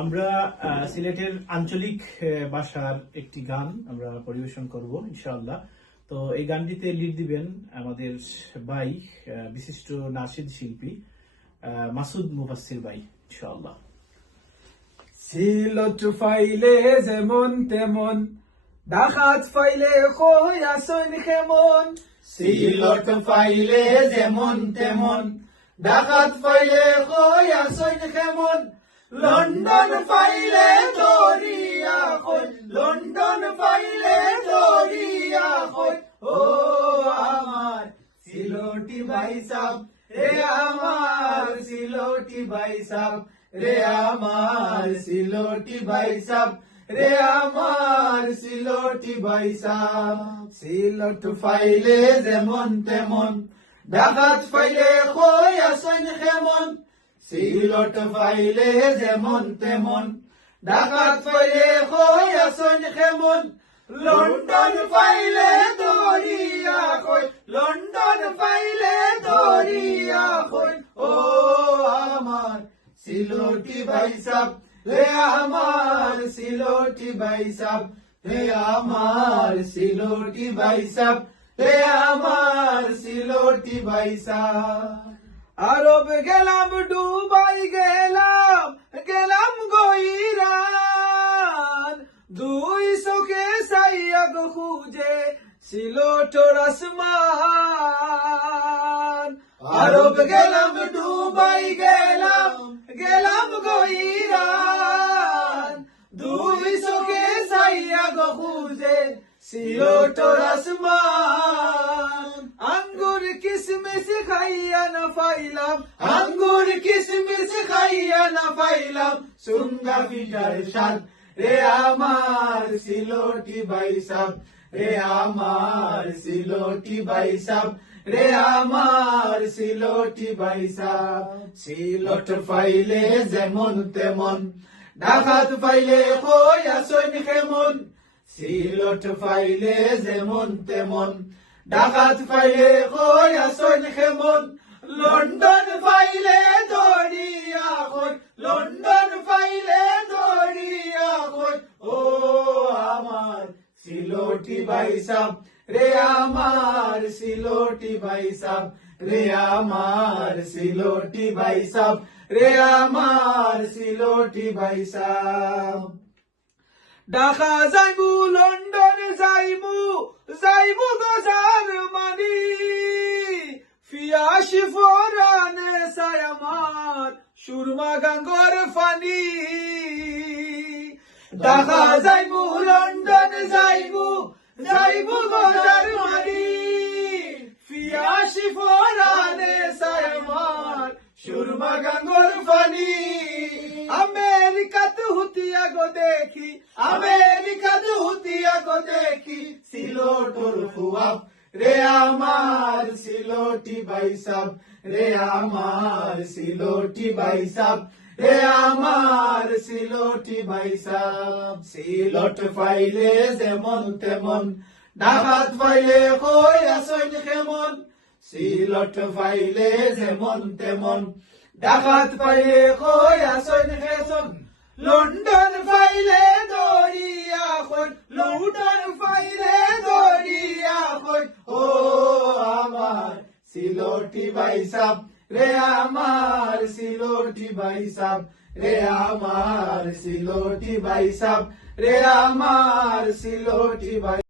আমরা সিলেটের আঞ্চলিক ভাষার একটি গান আমরা পরিবেশন করব ইনশাআল্লাহ। তো এই গানটিতে লিড দিবেন আমাদের ভাই বিশিষ্ট নাশিদ শিল্পী মাসুদ মুফাসসির ভাই ইনশাআল্লাহ। সিলত ফাইলে যেমন তেমন, ডাকাত ফাইলে কই আসন কেমন। সিলত ফাইলে যেমন তেমন, ডাকাত ফাইলে কই আসন কেমন। লন্ডন ফাইলে দরিয়া কই, লন্ডন ফাইলে দরিয়া কই। ও আমার সিলোটি ভাই সাব, রে আমার সিলোটি ভাই সাব, রে আমার সিলোটি ভাই সাব, রে আমার সিলোটি ভাই সাব। সিলত ফাইলে যেমন তেমন, ডাকাত ফাইলে কই আসন কেমন। সিলত ফাইলে যেমন তেমন, ডাকাত ফাইলে কই আসন কেমন। লন্ডন ফাইলে দরিয়া কই, লন্ডন ফাইলে দরিয়া কই। ও আমার সিলোটি ভাই সাব, রে আমার সিলোটি ভাই সাব, রে আমার সিলোটি ভাই সাব, রে আমার সিলোটি ভাই সাব। আরব গেলাম ডুবাই গেলাম, গেলাম গইরান। দুই চোখে চাইয়া গো খুঁজে সিলোটর আসমান। আরব গেলাম ডুবাই গেলাম, গেলাম গইরান। দুই চোখে চাইয়া গো খুঁজে সিলোটর আসমান। আঙ্গুর কিসমিস খাইয়া না পাইলাম, আঙ্গুর কিসমিস খাইয়া না পাইলাম। সুন্দর পিঠার স্বাদ, রে আমার সিলোটি ভাই সাব, রে আমার সিলোটি ভাই সাব, রে আমার সিলোটি ভাই সাব। সিলত ফাইলে যেমন তেমন, ডাকাত ফাইলে কই আসন কেমন। সিলত ফাইলে যেমন তেমন, ডাকাত ফাইলে কই আসন কেমন। লন্ডন ফাইলে দরিয়া কই, লন্ডন ফাইলে দরিয়া কই। ও আমার সিলোটি ভাই সাব, রে আমার সিলোটি ভাই সাব, রে আমার সিলোটি ভাই সাব, রে আমার সিলোটি ভাই সাব। ঢাকা যাইবু লন্ডন যাইবু, যাইবু গো জার্মানি। ফিয়াসি ফরানে চাই আমার সুরমা গাঙ্গর ফানি। ঢাকা যাইবু লন্ডন যাইবু, যাইবু গো জার্মানি। ফিয়াসি ফরানে চাই আমার সুরমা গাঙ্গর ফানি। আমেরিকাত হুতিয়া গো দেখি, আমেরিকাত হুতিয়া গো দেখি। সিলোটর খুয়াব, রে আমার সিলোটি ভাই সাব, রে আমার সিলোটি ভাই সাব, রে আমার সিলোটি ভাই সাব। সিলত ফাইলে যেমন তেমন, ডাকাত ফাইলে কই আসন কেমন। সিলত ফাইলে যেমন তেমন, ডাকাত ফাইলে কই আসন কেমন। লন্ডন ফাইলে দরিয়া কই, লন্ডন ফাইলে দরিয়া কই। ও আমার সিলোটি ভাই সাব, রে আমার সিলোটি ভাই সাব, রে আমার সিলোটি ভাই সাব, রে আমার সিলোটি ভাই।